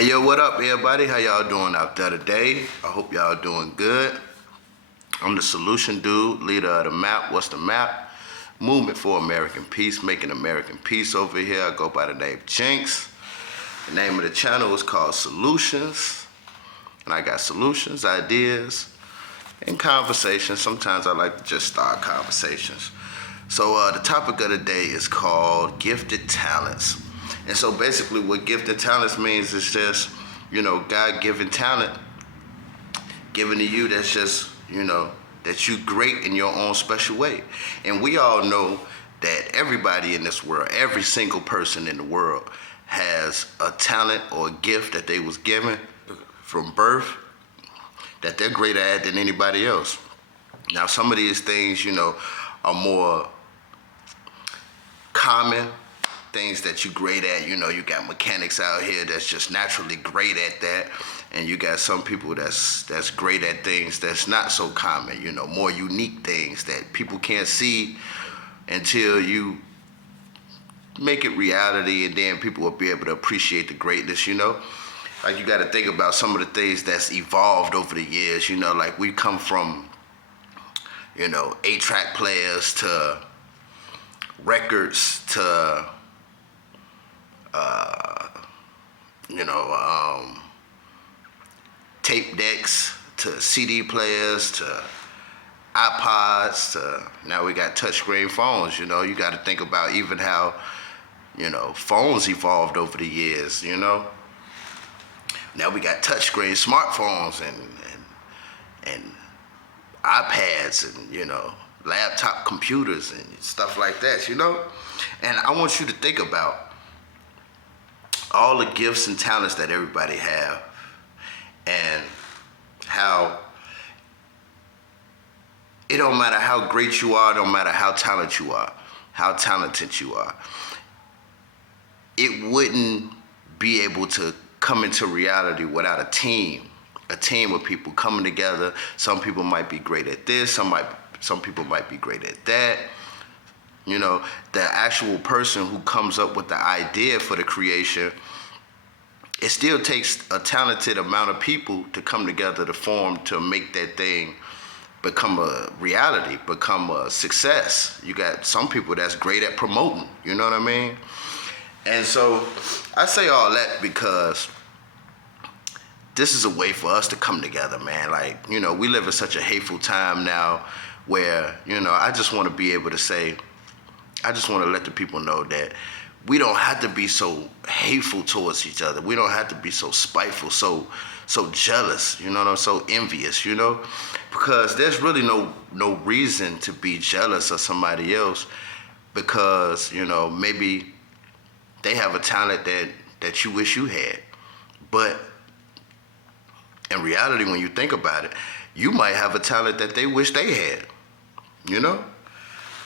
Hey yo, what up everybody? How y'all doing out there today? I hope y'all doing good. I'm the Solution Dude, leader of the MAP. What's the MAP? Movement for American Peace, making American peace over here. I go by the name Jinx. The name of the channel is called Solutions. And I got solutions, ideas, and conversations. Sometimes I like to just start conversations. So the topic of the day is called Gifted Talents. And so basically what gifted talents means is just, God-given talent given to you that's just, that you great in your own special way. And we all know that everybody in this world, every single person in the world has a talent or a gift that they was given from birth that they're greater at than anybody else. Now, some of these things, are more common, things that you great at. You got mechanics out here that's just naturally great at that, and you got some people that's great at things that's not so common, more unique things that people can't see until you make it reality, and then people will be able to appreciate the greatness. Like, you got to think about some of the things that's evolved over the years. Like, we come from 8-track players to records to tape decks to CD players to iPods to now we got touchscreen phones. You got to think about even how phones evolved over the years. Now we got touchscreen smartphones and iPads and laptop computers and stuff like that. And I want you to think about all the gifts and talents that everybody have, and how it don't matter how great you are, don't matter how talented you are, it wouldn't be able to come into reality without a team of people coming together. Some people might be great at this, some people might be great at that. The actual person who comes up with the idea for the creation, it still takes a talented amount of people to come together to form to make that thing become a reality, become a success. You got some people that's great at promoting, you know what I mean? And so I say all that because this is a way for us to come together, man. Like, we live in such a hateful time now where, I just want to be able to say, I just want to let the people know that we don't have to be so hateful towards each other. We don't have to be so spiteful, so jealous, so envious, because there's really no reason to be jealous of somebody else because, maybe they have a talent that you wish you had. But in reality, when you think about it, you might have a talent that they wish they had,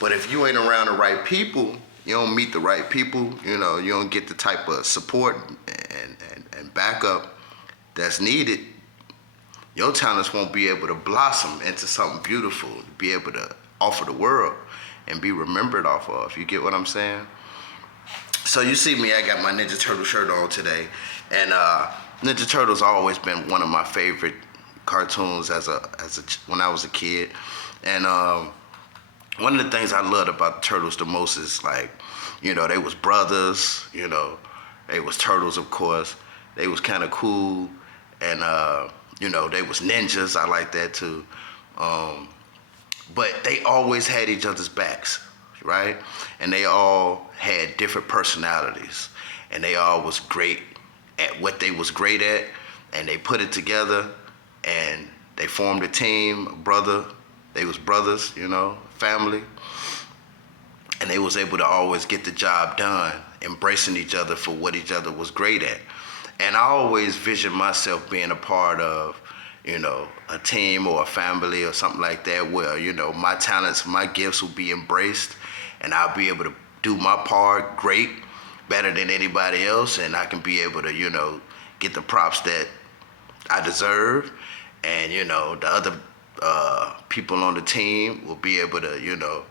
But if you ain't around the right people, you don't meet the right people, you don't get the type of support and backup that's needed, your talents won't be able to blossom into something beautiful, to be able to offer the world and be remembered off of. You get what I'm saying? So you see me, I got my Ninja Turtle shirt on today, and Ninja Turtles always been one of my favorite cartoons when I was a kid. And one of the things I loved about the Turtles the most is, like, they was brothers, they was turtles, of course. They was kind of cool, and they was ninjas. I like that too. But they always had each other's backs, right? And they all had different personalities, and they all was great at what they was great at, and they put it together, and they formed a team, They was brothers, family. And they was able to always get the job done, embracing each other for what each other was great at. And I always vision myself being a part of, a team or a family or something like that where, my talents, my gifts will be embraced, and I'll be able to do my part great, better than anybody else, and I can be able to, get the props that I deserve, and, the other people on the team will be able to,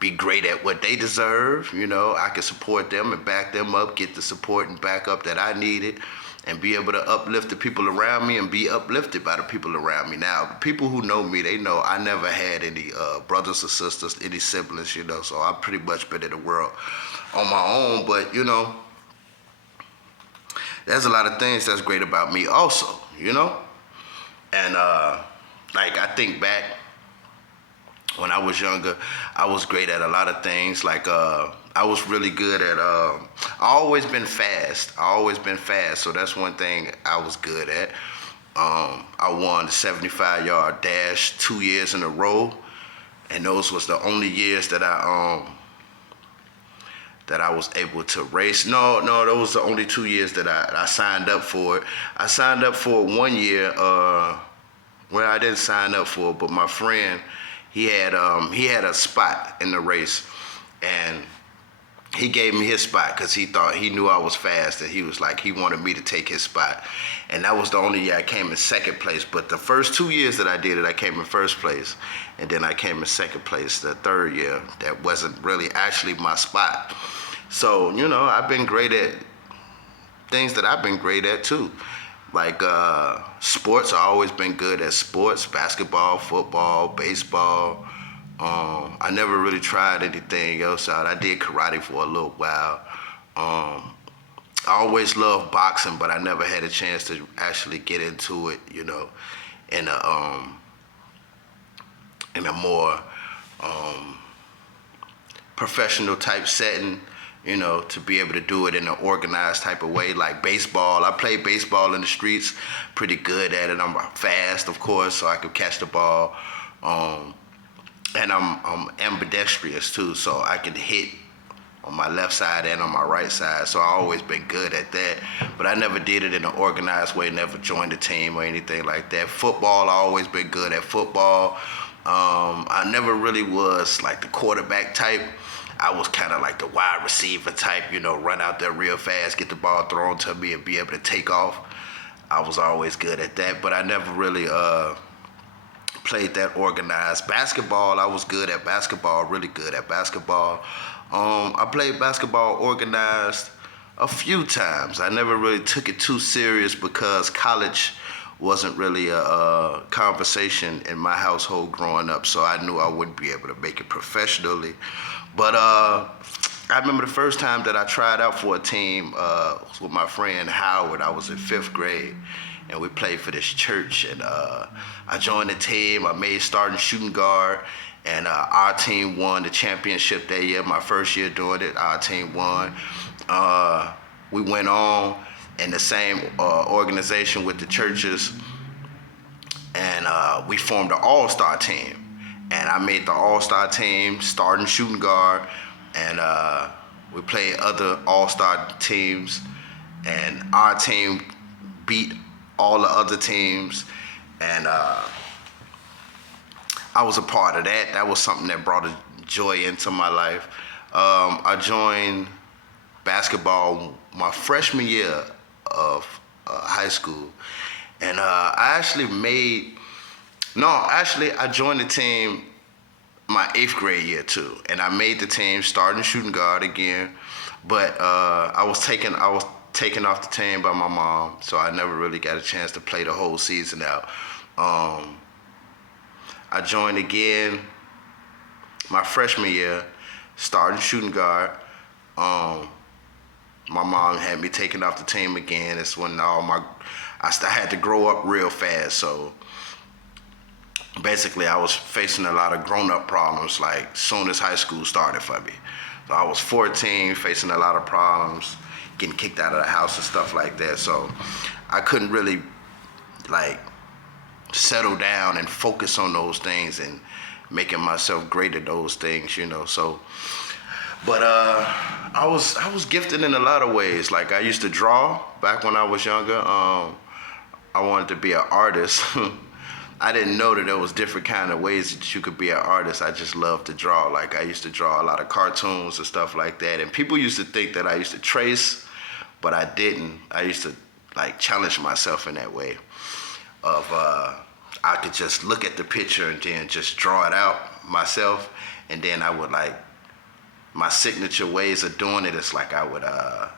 be great at what they deserve. I can support them and back them up, get the support and backup that I needed, and be able to uplift the people around me and be uplifted by the people around me. Now, the people who know me, they know I never had any brothers or sisters, any siblings, you know, so I've pretty much been in the world on my own, but, you know, there's a lot of things that's great about me also, you know? And, like, I think back when I was younger, I was great at a lot of things. Like, I was really good at, I always been fast. So that's one thing I was good at. I won the 75-yard dash 2 years in a row. And those was the only years that I was able to race. No, those was the only 2 years that I signed up for it. I signed up for it 1 year, well, I didn't sign up for it, but my friend, he had a spot in the race, and he gave me his spot because he knew I was fast, and he was like, he wanted me to take his spot. And that was the only year I came in second place. But the first 2 years that I did it, I came in first place, and then I came in second place the third year. That wasn't really actually my spot. So, you know, I've been great at things that I've been great at too. Like sports, I've always been good at sports, basketball, football, baseball. I never really tried anything else out. I did karate for a little while. I always loved boxing, but I never had a chance to actually get into it, you know, in a more professional type setting, you know, to be able to do it in an organized type of way. Like baseball, I played baseball in the streets, pretty good at it. I'm fast, of course, so I could catch the ball. And I'm ambidextrous too, so I can hit on my left side and on my right side. So I always been good at that. But I never did it in an organized way, never joined a team or anything like that. Football, I always been good at football. I never really was like the quarterback type. I was kind of like the wide receiver type, you know, run out there real fast, get the ball thrown to me and be able to take off. I was always good at that, but I never really played that organized. Basketball, I was good at basketball, really good at basketball. I played basketball organized a few times. I never really took it too serious because college wasn't really a conversation in my household growing up, so I knew I wouldn't be able to make it professionally. But I remember the first time that I tried out for a team was with my friend Howard. I was in 5th grade, and we played for this church. And I joined the team. I made starting shooting guard, and our team won the championship that year. My first year doing it, our team won. We went on in the same organization with the churches, and we formed an all-star team. And I made the all-star team, starting shooting guard, and we played other all-star teams, and our team beat all the other teams, and I was a part of that. That was something that brought a joy into my life. I joined basketball my freshman year of high school, and I joined the team my 8th grade year too, and I made the team starting shooting guard again, but I was taken off the team by my mom, so I never really got a chance to play the whole season out. I joined again my freshman year, starting shooting guard. My mom had me taken off the team again. It's when I had to grow up real fast, so basically I was facing a lot of grown-up problems like soon as high school started for me. So I was 14, facing a lot of problems, getting kicked out of the house and stuff like that. So I couldn't really like settle down and focus on those things and making myself great at those things, you know. So, but I was gifted in a lot of ways. Like I used to draw back when I was younger. I wanted to be an artist. I didn't know that there was different kind of ways that you could be an artist. I just loved to draw. Like I used to draw a lot of cartoons and stuff like that. And people used to think that I used to trace, but I didn't. I used to like challenge myself in that way of I could just look at the picture and then just draw it out myself. And then I would like, my signature ways of doing it is like I would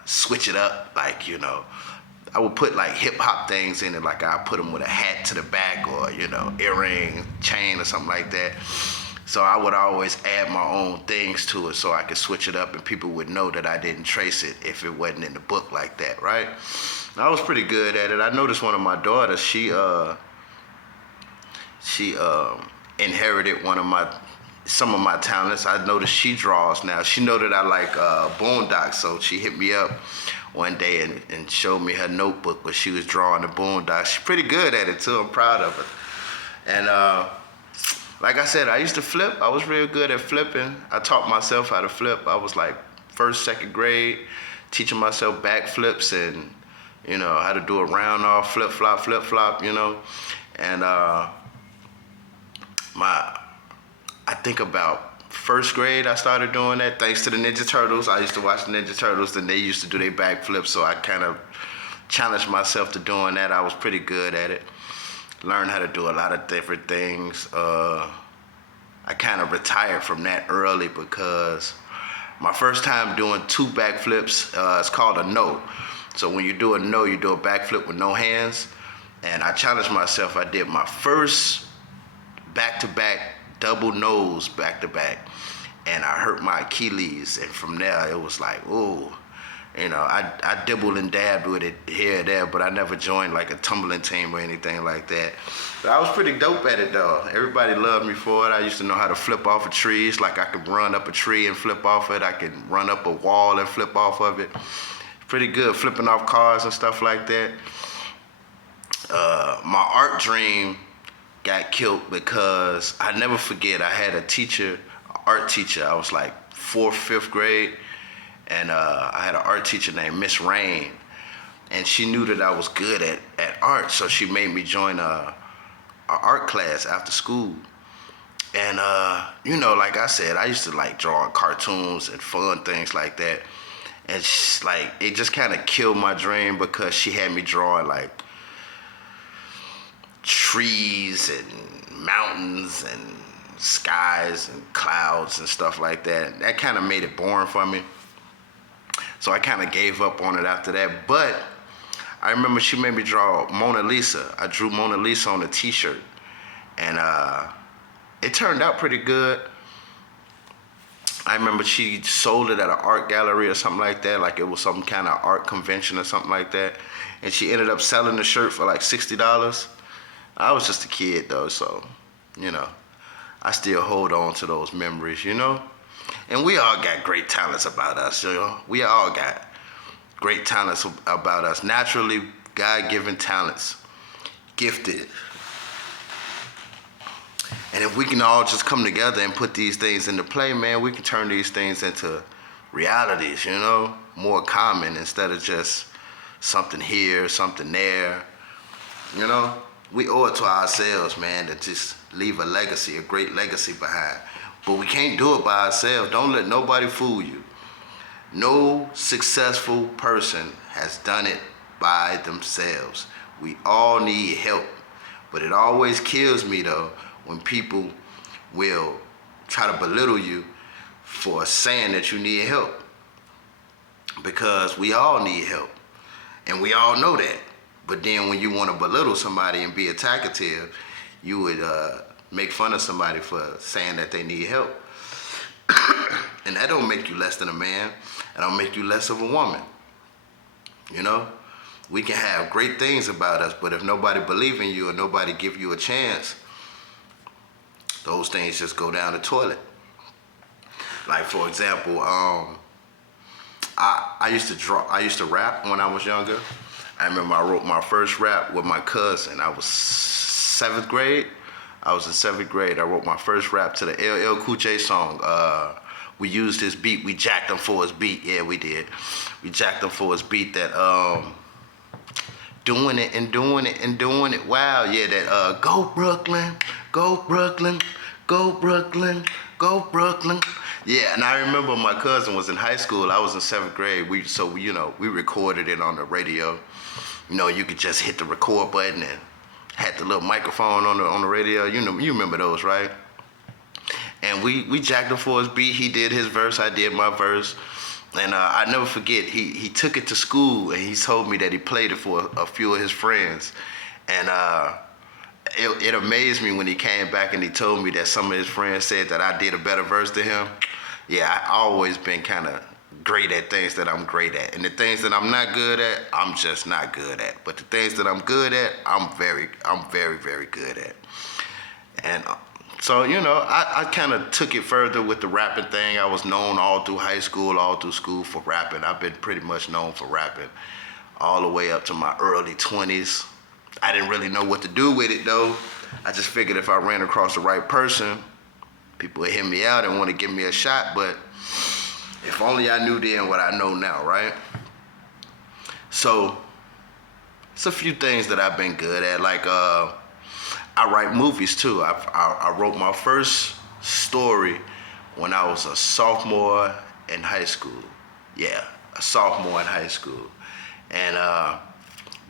switch it up, like, you know, I would put like hip hop things in it, like I put them with a hat to the back or earring, chain or something like that. So I would always add my own things to it so I could switch it up and people would know that I didn't trace it if it wasn't in the book like that, right? And I was pretty good at it. I noticed one of my daughters, she inherited some of my talents. I noticed she draws now. She know that I like Boondocks, so she hit me up one day and showed me her notebook where she was drawing the Boondocks. She's pretty good at it too. I'm proud of her. And like I said, I used to flip. I was real good at flipping. I taught myself how to flip. I was like first, second grade, teaching myself back flips and how to do a round off, flip flop, and I think about first grade I started doing that thanks to the Ninja Turtles. I used to watch the Ninja Turtles and they used to do their backflips, so I kind of challenged myself to doing that. I was pretty good at it. Learned how to do a lot of different things. I kind of retired from that early because my first time doing 2 backflips, it's called a no. So when you do a no, you do a backflip with no hands. And I challenged myself. I did my first back-to-back double no's back-to-back. And I hurt my Achilles. And from there, it was like, ooh. I dibbled and dabbed with it here and there, but I never joined like a tumbling team or anything like that. But I was pretty dope at it though. Everybody loved me for it. I used to know how to flip off of trees. Like I could run up a tree and flip off it. I could run up a wall and flip off of it. Pretty good flipping off cars and stuff like that. My art dream got killed because I never forget, I had a teacher, art teacher. I was like 4th, 5th grade. And I had an art teacher named Miss Rain, and she knew that I was good at art, so she made me join a art class after school. And like I said, I used to like drawing cartoons and fun things like that. And it just kind of killed my dream because she had me drawing like trees and mountains and skies and clouds and stuff like that. That kind of made it boring for me. So I kind of gave up on it after that. But I remember she made me draw Mona Lisa. I drew Mona Lisa on a t-shirt. And it turned out pretty good. I remember she sold it at an art gallery or something like that. Like it was some kind of art convention or something like that. And she ended up selling the shirt for like $60. I was just a kid though, so, I still hold on to those memories, And we all got great talents about us, We all got great talents about us. Naturally, God-given talents, gifted. And if we can all just come together and put these things into play, man, we can turn these things into realities, more common instead of just something here, something there, We owe it to ourselves, man, to just leave a legacy, a great legacy behind. But we can't do it by ourselves. Don't let nobody fool you. No successful person has done it by themselves. We all need help. But it always kills me, though, when people will try to belittle you for saying that you need help. Because we all need help. And we all know that. But then when you want to belittle somebody and be attacative, you would make fun of somebody for saying that they need help. And that don't make you less than a man. That don't make you less of a woman. We can have great things about us, but if nobody believe in you or nobody give you a chance, those things just go down the toilet. Like for example, I used to rap when I was younger. I remember I wrote my first rap with my cousin. I was 7th grade. I was in 7th grade. I wrote my first rap to the LL Cool J song. We used his beat. We jacked him for his beat. Yeah, we did. We jacked him for his beat that doing it and doing it and doing it. Wow, yeah, that go Brooklyn, go Brooklyn, go Brooklyn, go Brooklyn. Yeah, and I remember my cousin was in high school. I was in 7th grade. We recorded it on the radio. You could just hit the record button and had the little microphone on the radio. You remember those, right? And we jacked him for his beat. He did his verse, I did my verse. And I never forget, he took it to school and he told me that he played it for a few of his friends. And it amazed me when he came back and he told me that some of his friends said that I did a better verse than him. Yeah, I always been kind of great at things that I'm great at. And the things that I'm not good at, I'm just not good at. But the things that I'm good at, I'm very, very good at. And so, I kind of took it further with the rapping thing. I was known all through high school, all through school for rapping. I've been pretty much known for rapping all the way up to my early 20s. I didn't really know what to do with it though. I just figured if I ran across the right person, people would hear me out and want to give me a shot. But if only I knew then what I know now, right? So it's a few things that I've been good at. Like I write movies too. I wrote my first story when I was a sophomore in high school. Yeah, a sophomore in high school. And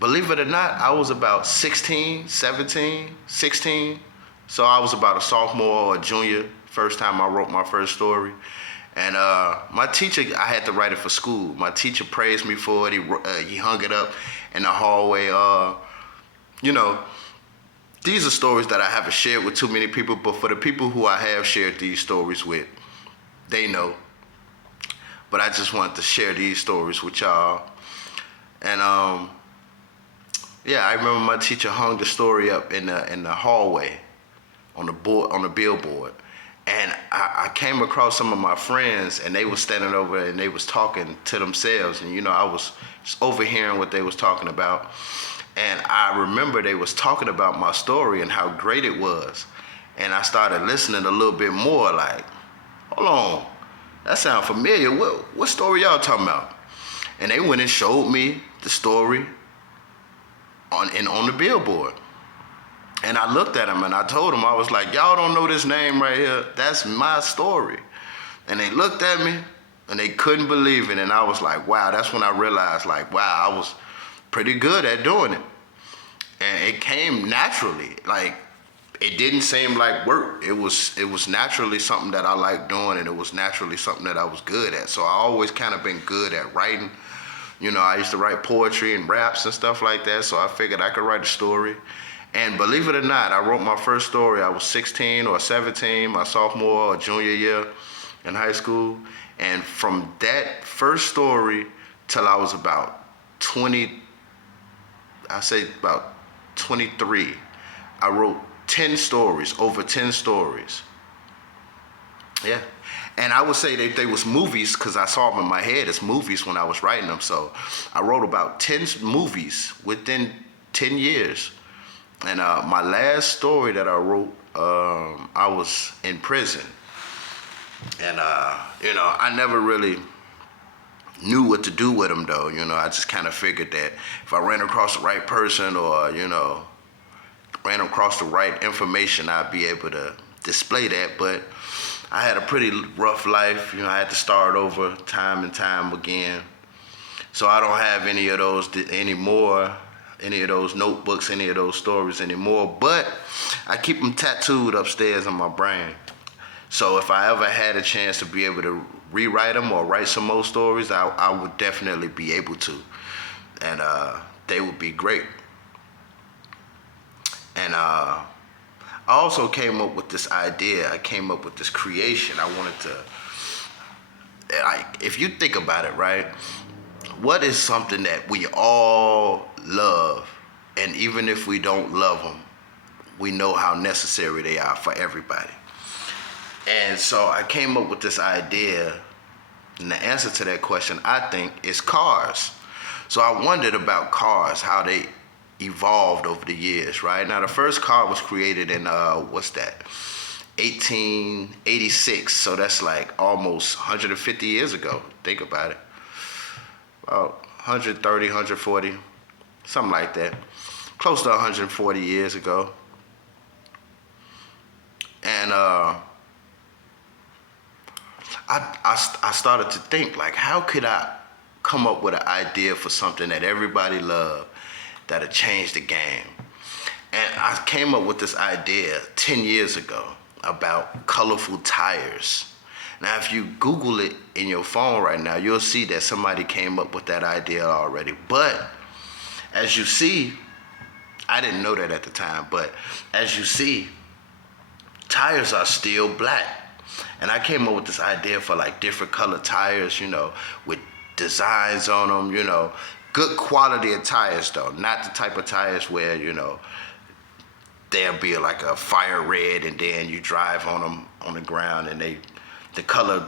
believe it or not, I was about 16, 17, 16. So I was about a sophomore or a junior first time I wrote my first story. And my teacher, I had to write it for school. My teacher praised me for it. He hung it up in the hallway. You know, these are stories that I haven't shared with too many people, but for the people who I have shared these stories with, they know. But I just wanted to share these stories with y'all. And yeah, I remember my teacher hung the story up in the hallway on the billboard. And I came across some of my friends and they was standing over and they was talking to themselves. And I was just overhearing what they was talking about. And I remember they was talking about my story and how great it was. And I started listening a little bit more like, hold on, that sounds familiar. What story y'all talking about? And they went and showed me the story on the billboard. And I looked at them and I told them, I was like, y'all don't know this name right here. That's my story. And they looked at me and they couldn't believe it. And I was like, wow, that's when I realized like, wow, I was pretty good at doing it. And it came naturally. Like, it didn't seem like work. It was naturally something that I liked doing, and it was naturally something that I was good at. So I always kind of been good at writing. I used to write poetry and raps and stuff like that. So I figured I could write a story. And believe it or not, I wrote my first story. I was 16 or 17, my sophomore or junior year in high school. And from that first story till I was about 20, I say about 23, I wrote 10 stories, over 10 stories. Yeah. And I would say that they was movies because I saw them in my head as movies when I was writing them. So I wrote about 10 movies within 10 years. And my last story that I wrote, I was in prison. And, I never really knew what to do with them, though. I just kind of figured that if I ran across the right person or, ran across the right information, I'd be able to display that. But I had a pretty rough life. I had to start over time and time again. So I don't have any of those anymore. Any of those notebooks, any of those stories anymore, but I keep them tattooed upstairs in my brain. So if I ever had a chance to be able to rewrite them or write some more stories, I would definitely be able to, and they would be great. And I also came up with this idea. I came up with this creation. I wanted to, like, if you think about it, right? What is something that we all love, and even if we don't love them, we know how necessary they are for everybody. And so I came up with this idea, and the answer to that question, I think, is cars. So I wondered about cars, how they evolved over the years, right? Now, the first car was created in, 1886, so that's like almost 150 years ago. Think about it. About 130, 140, something like that. Close to 140 years ago. And I started to think, like, how could I come up with an idea for something that everybody loved that'll change the game? And I came up with this idea 10 years ago about colorful tires. Now, if you Google it in your phone right now, you'll see that somebody came up with that idea already. But as you see, I didn't know that at the time, but as you see, tires are still black. And I came up with this idea for like different color tires, with designs on them, good quality of tires though, not the type of tires where, there'll be like a fire red and then you drive on them on the ground and the color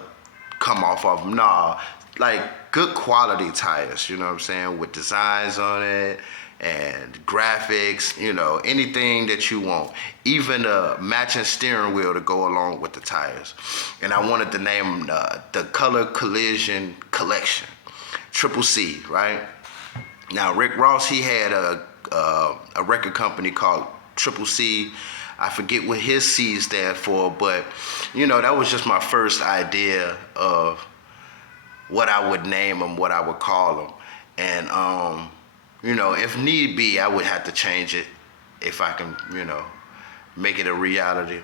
come off of them. Nah, like good quality tires, you know what I'm saying, with designs on it and graphics, anything that you want. Even a matching steering wheel to go along with the tires. And I wanted to name the Color Collision Collection, Triple C, right? Now, Rick Ross, he had a record company called Triple C. I forget what his C stand for, but that was just my first idea of what I would name them, what I would call them. And if need be, I would have to change it if I can, make it a reality.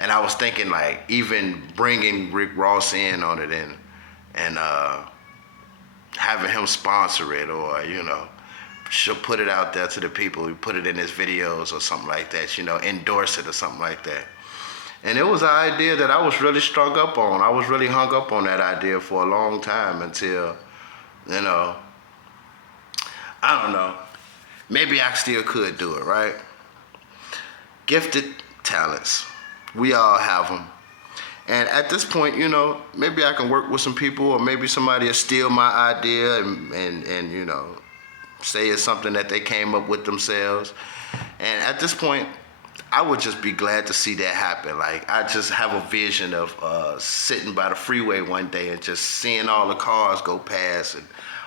And I was thinking like even bringing Rick Ross in on it and having him sponsor it, or should put it out there to the people, put it in his videos or something like that, endorse it or something like that. And it was an idea that I was really strung up on. I was really hung up on that idea for a long time until, I don't know, maybe I still could do it, right? Gifted talents. We all have them. And at this point, maybe I can work with some people, or maybe somebody will steal my idea and say it's something that they came up with themselves. And at this point, I would just be glad to see that happen. Like, I just have a vision of sitting by the freeway one day and just seeing all the cars go past and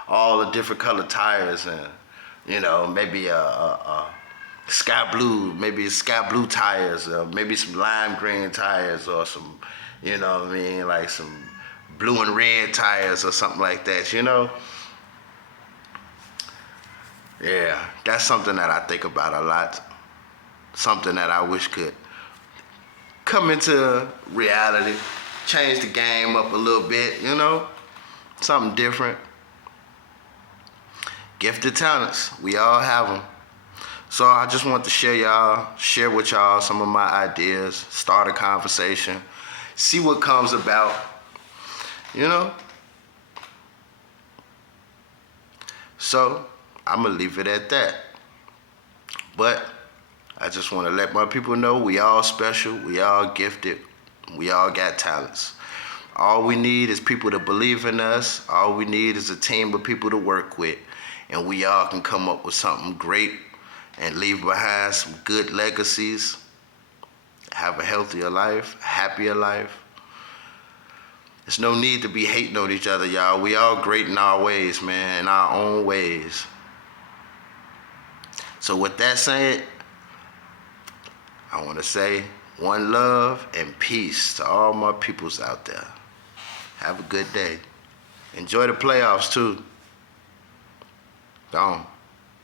all the different colored tires and, maybe a sky blue tires, or maybe some lime green tires, or some, like some blue and red tires or something like that, Yeah, that's something that I think about a lot. Something that I wish could come into reality, change the game up a little bit, something different. Gifted talents, we all have them. So I just want to share with y'all some of my ideas, start a conversation, see what comes about, So I'm gonna leave it at that. But I just want to let my people know we all special, we all gifted, we all got talents. All we need is people to believe in us. All we need is a team of people to work with. And we all can come up with something great and leave behind some good legacies, have a healthier life, a happier life. There's no need to be hating on each other, y'all. We all great in our ways, man, in our own ways. So with that said, I want to say one love and peace to all my peoples out there. Have a good day. Enjoy the playoffs too. Gone.